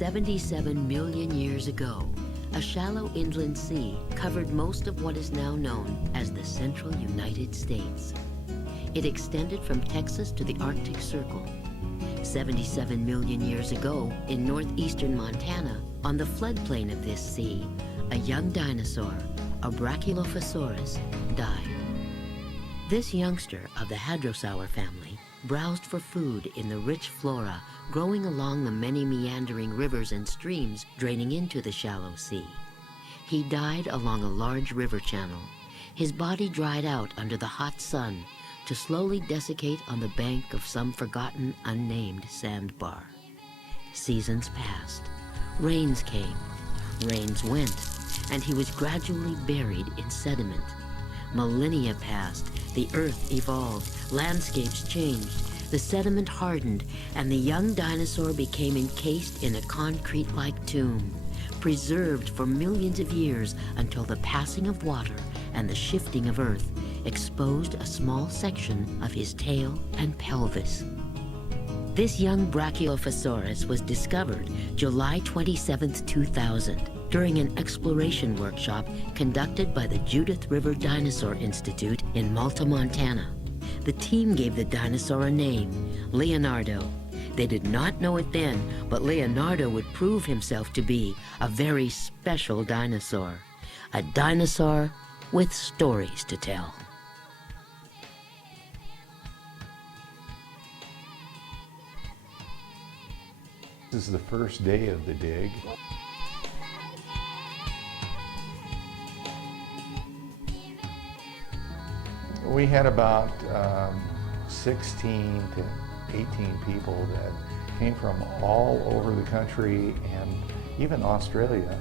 77 million years ago, a shallow inland sea covered most of what is now known as the central United States. It extended from Texas to the Arctic Circle. 77 million years ago, in northeastern Montana, on the floodplain of this sea, a young dinosaur, a Brachylophosaurus, died. This youngster of the Hadrosaur family browsed for food in the rich flora growing along the many meandering rivers and streams draining into the shallow sea. He died along a large river channel. His body dried out under the hot sun to slowly desiccate on the bank of some forgotten, unnamed sandbar. Seasons passed. Rains came. Rains went. And he was gradually buried in sediment. Millennia passed. The earth evolved. Landscapes changed. The sediment hardened, and the young dinosaur became encased in a concrete-like tomb, preserved for millions of years until the passing of water and the shifting of earth exposed a small section of his tail and pelvis. This young Brachylophosaurus was discovered July 27, 2000, during an exploration workshop conducted by the Judith River Dinosaur Institute in Malta, Montana. The team gave the dinosaur a name, Leonardo. They did not know it then, but Leonardo would prove himself to be a very special dinosaur. A dinosaur with stories to tell. This is the first day of the dig. We had about 16 to 18 people that came from all over the country and even Australia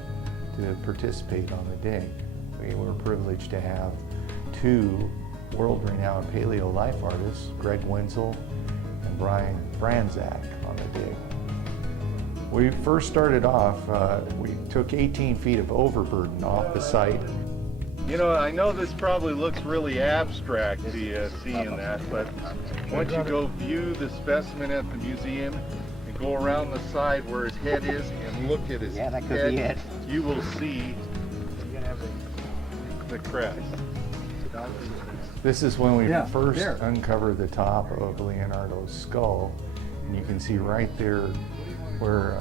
to participate on the dig. We were privileged to have two world-renowned paleo life artists, Greg Wenzel and Brian Franzak, on the dig. We first started off, we took 18 feet of overburden off the site. You know, I know this probably looks really abstract to you seeing that, but once you go view the specimen at the museum and go around the side where his head is and look at his head, you will see the crest. This is when we first uncovered the top of Leonardo's skull, and you can see right there where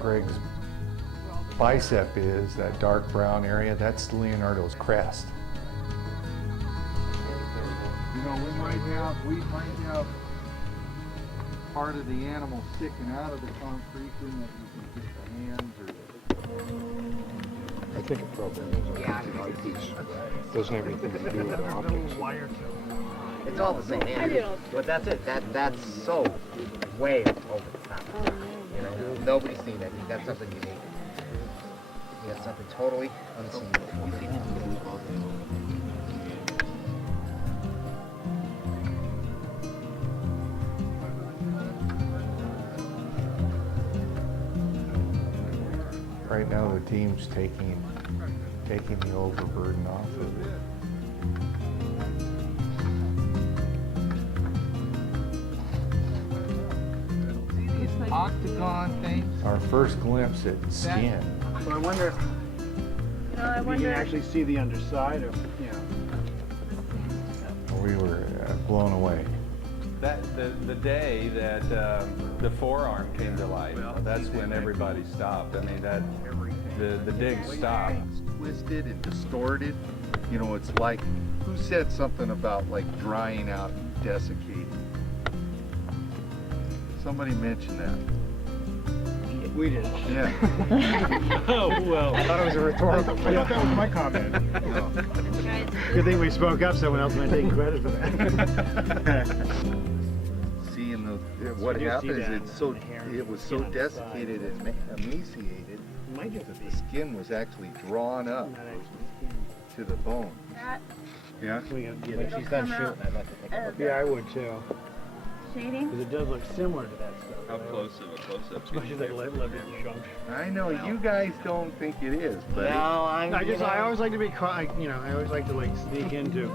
Greg's bicep is, that dark brown area, that's Leonardo's crest. You know, we might have part of the animal sticking out of the concrete, and that you can get the hands or... I think it probably is. Yeah, doesn't have anything to do with the optics. It's all the same animal. But that's it. That's so way over the top. You know, nobody's seen that. You got something unique. You got something totally unseen. Right now the team's taking the overburden off of it. Octagon things. Our first glimpse at skin. So I wonder if you can actually see the underside of, We were blown away. The day that the forearm came to life, that's when everybody stopped. I mean, the dig stopped. It's twisted and distorted. You know, it's like, who said something about like drying out and desiccating? Somebody mentioned that. we did. Yeah. Oh, well. I thought it was a rhetorical question. I thought that was my comment. Good thing we spoke up, someone else might take credit for that. Seeing what happened is it was so desiccated and emaciated that the skin was actually drawn up to the bone. Yeah? When she's done shooting, I'd like to take a look. Yeah, I would too. Shading? Because it does look similar to that stuff. How close of a close-up? Especially that left chunk. I know you guys don't think it is, but I always like to be, I always like to sneak into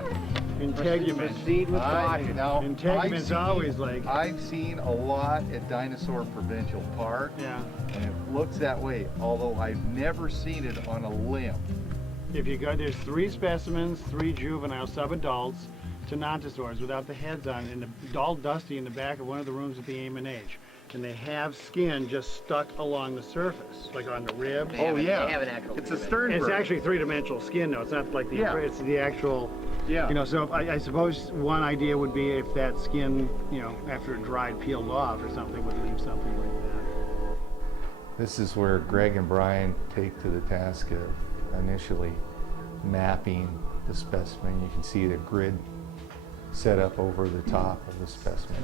integument. Proceed with caution. Now, Integument's always like. I've seen a lot at Dinosaur Provincial Park, Yeah. and it looks that way, although I've never seen it on a limb. If you go, there's 3 specimens, 3 juvenile subadults to nontosaurs without the heads on, and all dusty in the back of one of the rooms at the Aim and Age. And they have skin just stuck along the surface, like on the rib. They have yeah. They have an actual. It's a three-dimensional. sternberg. It's actually 3-dimensional skin, though. It's not like the, Yeah. it's the actual, Yeah. you know, so I suppose one idea would be if that skin, you know, after it dried, peeled off or something, would leave something like that. This is where Greg and Brian take to the task of initially mapping the specimen. You can see the grid set up over the top of the specimen.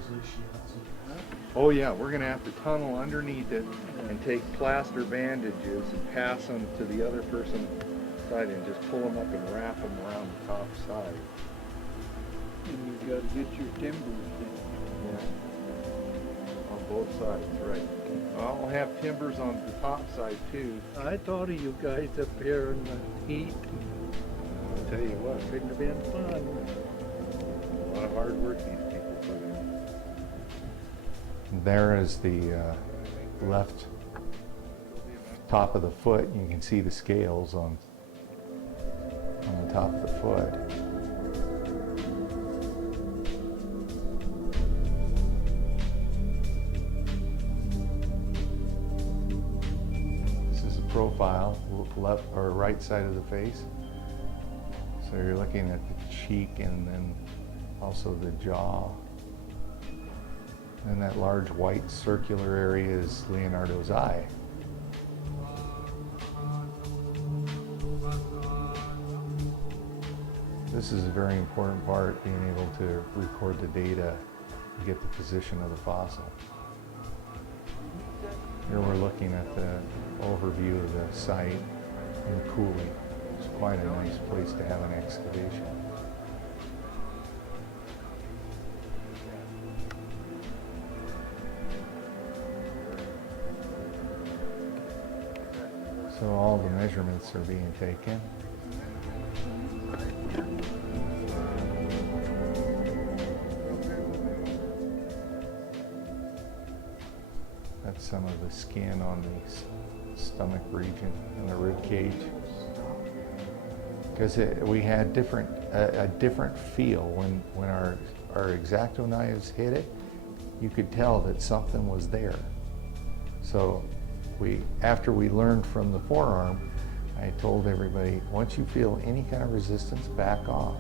Oh yeah, we're gonna have to tunnel underneath it and take plaster bandages and pass them to the other person's side and just pull them up and wrap them around the top side. And you've got to get your timbers Yeah. On both sides, right. I'll have timbers on the top side too. in. I thought of you guys up here in the heat. I'll tell you what, Couldn't have been fun. a lot of hard work these people put in. There is the left top of the foot. You can see the scales on the top of the foot. This is a profile, left or right side of the face. So you're looking at the cheek and then also the jaw. And that large white circular area is Leonardo's eye. This is a very important part, being able to record the data and get the position of the fossil. Here we're looking at the overview of the site and the coulee. It's quite a nice place to have an excavation. So all the measurements are being taken. That's some of the skin on the stomach region and the rib cage. Because we had a different feel when our X-Acto knives hit it. You could tell that something was there. So after we learned from the forearm, I told everybody, once you feel any kind of resistance, back off.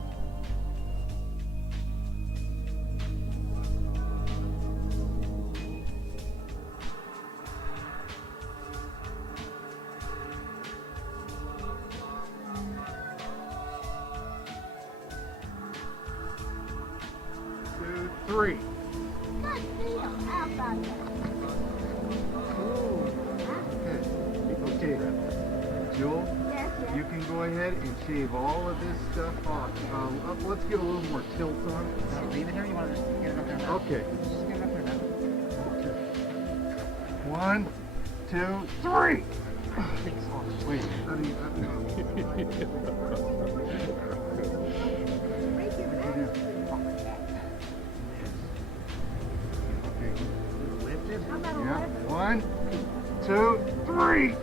Two, three. Okay, Jewel, you can go ahead and shave all of this stuff off. Let's get a little more tilt on it. Leave it here. You want to just get it up there now? Okay. Just get it up there now. One, two, three. Wait, how do Okay. Lift it. Yeah. One, two, three.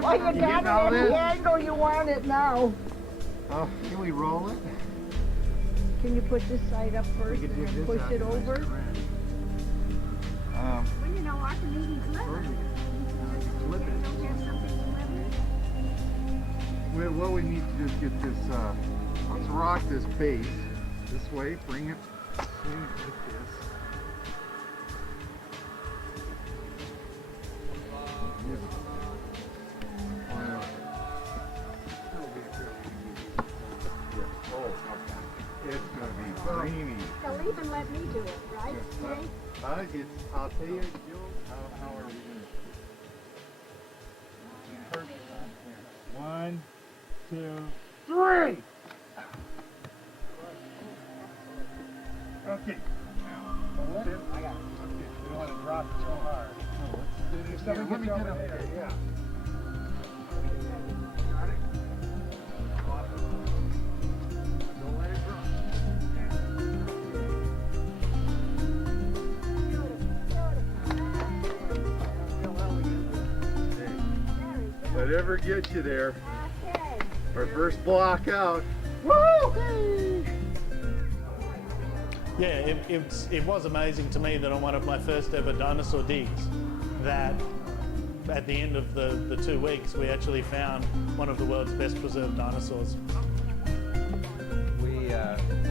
Well, you You got getting all it in this? the angle you want it now. Can we roll it? Can you put this side up first and then push it over? Um, Well, you know, I can even flip it. flip it. Don't you have something to flip it? What we need to do is get this, let's rock this base this way, bring it in like this. Wow. That'll be a fairly easy. Yeah. Oh, it's gonna be creamy. They'll even let me do it, right? Jay? I'll tell you, Jill, how are we gonna? One, two, three! Okay. Hold it. I got it. Okay. We don't want to drop it so hard. Let me get up there, yeah. Got it? Whatever gets you there. Okay. Our first block out. Woo! Yeah, it was amazing to me that on one of my first ever dinosaur digs, that at the end of the 2 weeks, we actually found one of the world's best preserved dinosaurs.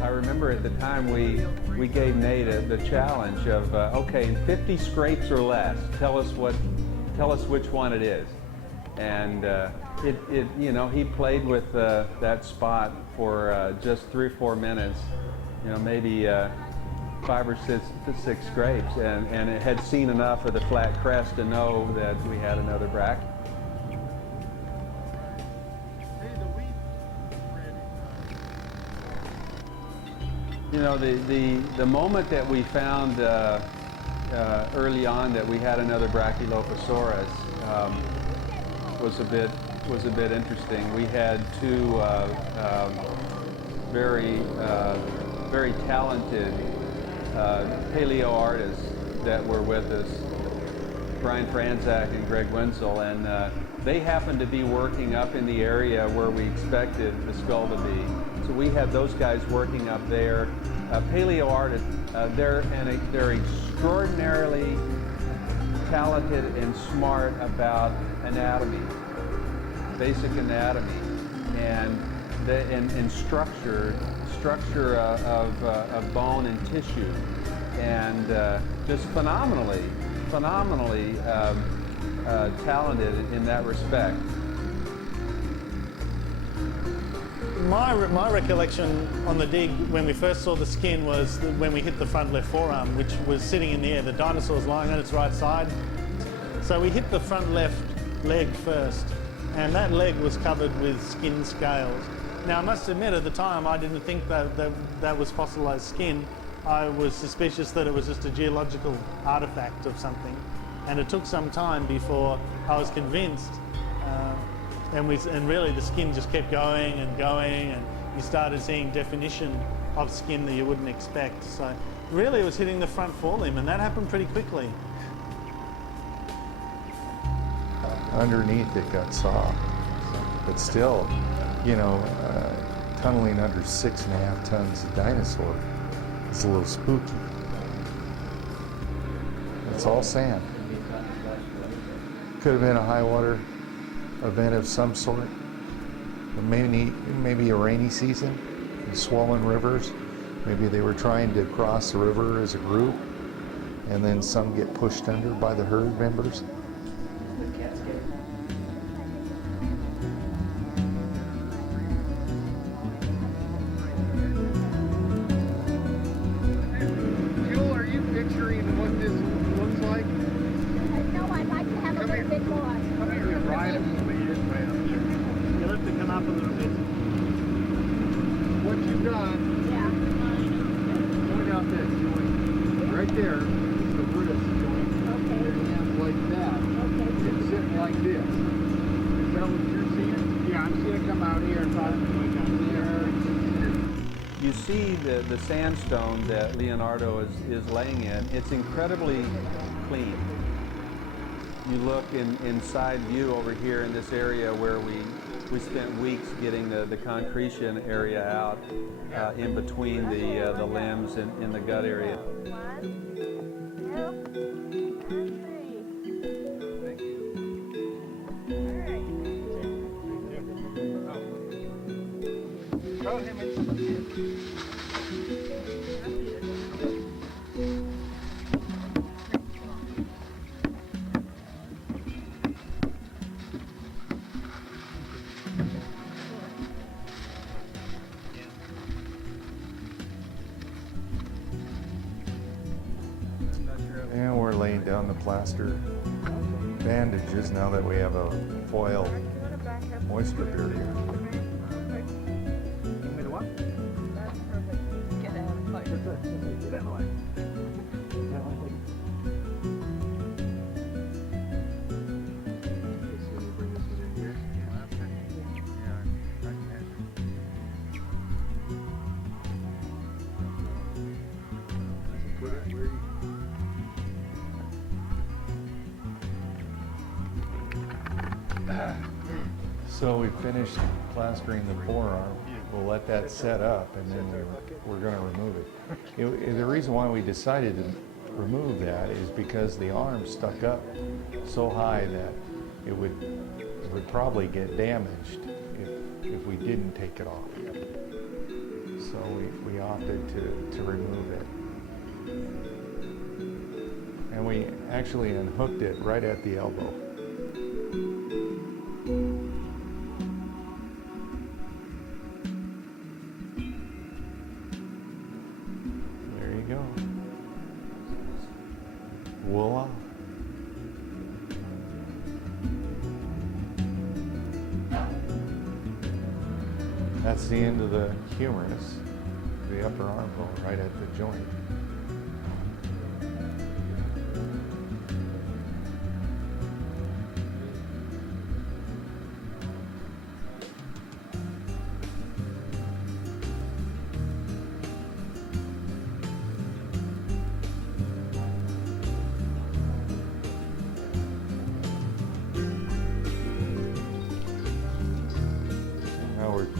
I remember at the time we gave Nate the challenge of okay, 50 scrapes or less, tell us which one it is, and you know, he played with that spot for just 3 or 4 minutes, you know, maybe 5 or 6 scrapes, and it had seen enough of the flat crest to know that we had another bracket. You know, the moment that we found early on that we had another Brachylophosaurus was a bit interesting. We had 2 very talented paleo artists that were with us, Brian Franzak and Greg Wenzel, and they happened to be working up in the area where we expected the skull to be. So we had those guys working up there. Paleo artists, they're extraordinarily talented and smart about anatomy, basic anatomy, and structure of bone and tissue, and just phenomenally talented in that respect. My recollection on the dig when we first saw the skin was when we hit the front left forearm, which was sitting in the air. The dinosaur was lying on its right side. So we hit the front left leg first, and that leg was covered with skin scales. Now I must admit, at the time I didn't think that was fossilized skin. I was suspicious that it was just a geological artifact of something, and it took some time before I was convinced. And really the skin just kept going, and you started seeing definition of skin that you wouldn't expect. So really it was hitting the front forelimb, and that happened pretty quickly. Underneath it got soft, but still, you know, tunneling under 6.5 tons of dinosaur is a little spooky. It's all sand. Could have been a high water event of some sort, but maybe a rainy season, and swollen rivers. Maybe they were trying to cross the river as a group, and then some get pushed under by the herd members. Jill, are you picturing what this looks like? No, I'd like to have a little bit more. Come here, right? You'll have to come up a little bit. What you've done, Yeah. point out this joint. Right there is the wrist joint. Okay. Your hands like that. Okay. It's sitting like this. Is that what you're seeing? Yeah, I'm seeing it come out here and possibly down there. You see the sandstone that Leonardo is laying in. It's incredibly clean. You look inside view over here in this area where we spent weeks getting the concretion area out in between the limbs and in the gut area. 1, 2, 3. Thank you. All right. Throw him into the pit. And we're laying down the plaster bandages now that we have a foil moisture barrier. So we finished plastering the forearm. We'll let that set up, and then we're going to remove it. The reason why we decided to remove that is because the arm stuck up so high that it would probably get damaged if we didn't take it off. So we opted to remove it. And we actually unhooked it right at the elbow. There you go. Voila. That's the end of the humerus, the upper arm bone, right at the joint.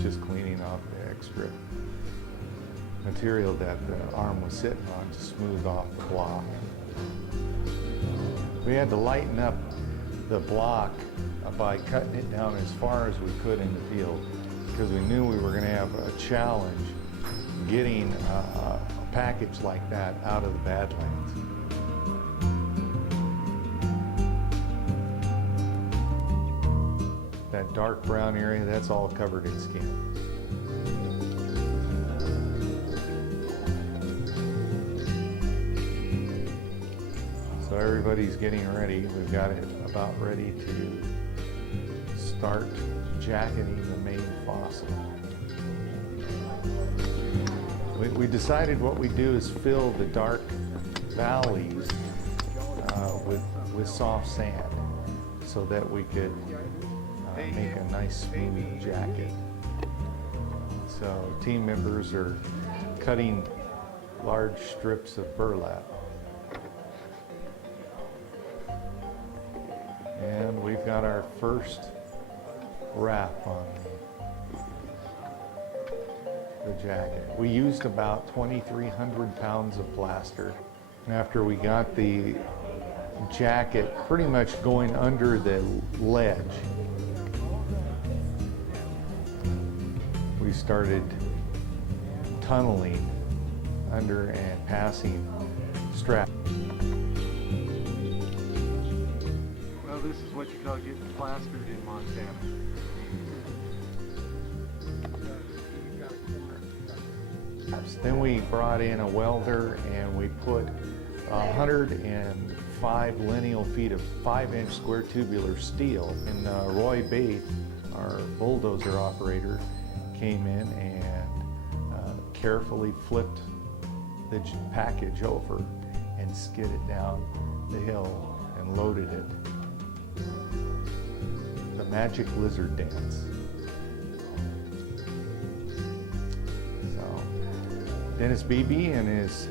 Just cleaning off the extra material that the arm was sitting on to smooth off the block. We had to lighten up the block by cutting it down as far as we could in the field because we knew we were going to have a challenge getting a package like that out of the Badlands. That dark brown area, that's all covered in skin. So everybody's getting ready. We've got it about ready to start jacketing the main fossil. We decided what we do is fill the dark valleys with soft sand so that we could make a nice smooth jacket. So team members are cutting large strips of burlap. And we've got our first wrap on the jacket. We used about 2,300 pounds of plaster. After we got the jacket pretty much going under the ledge, we started tunneling under and passing straps. Well, this is what you call getting plastered in Montana. Then we brought in a welder and we put 105 lineal feet of 5-inch square tubular steel. And Roy Baith, our bulldozer operator, came in and carefully flipped the package over and skid it down the hill and loaded it. The magic lizard dance. So Dennis Beebe and his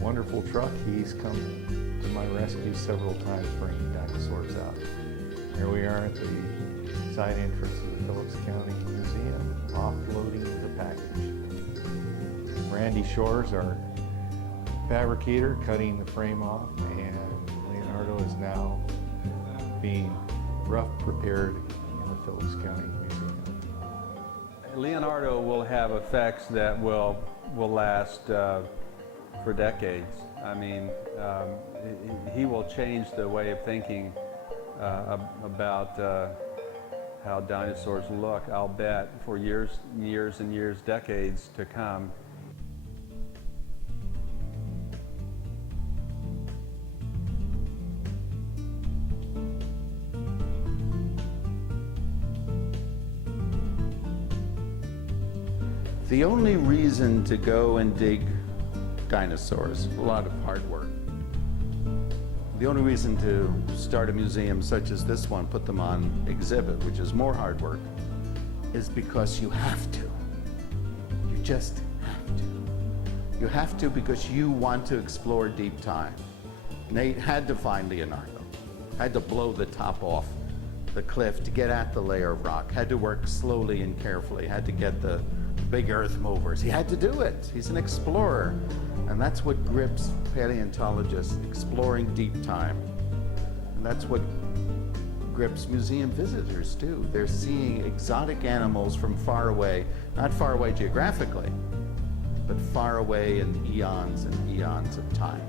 wonderful truck, he's come to my rescue several times bringing dinosaurs out. Here we are at the side entrance of the Phillips County Museum, offloading the package. Randy Shores, our fabricator, cutting the frame off, and Leonardo is now being rough prepared in the Phillips County Museum. Leonardo will have effects that will last for decades. I mean, he will change the way of thinking about how dinosaurs look, I'll bet, for years and years, decades to come. The only reason to go and dig dinosaurs, a lot of hard work. The only reason to start a museum such as this one, put them on exhibit, which is more hard work, is because you have to. You just have to. You have to because you want to explore deep time. Nate had to find Leonardo, had to blow the top off the cliff to get at the layer of rock, had to work slowly and carefully, had to get the big earth movers. He had to do it. He's an explorer. And that's what grips paleontologists, exploring deep time. And that's what grips museum visitors too. They're seeing exotic animals from far away, not far away geographically, but far away in eons and eons of time.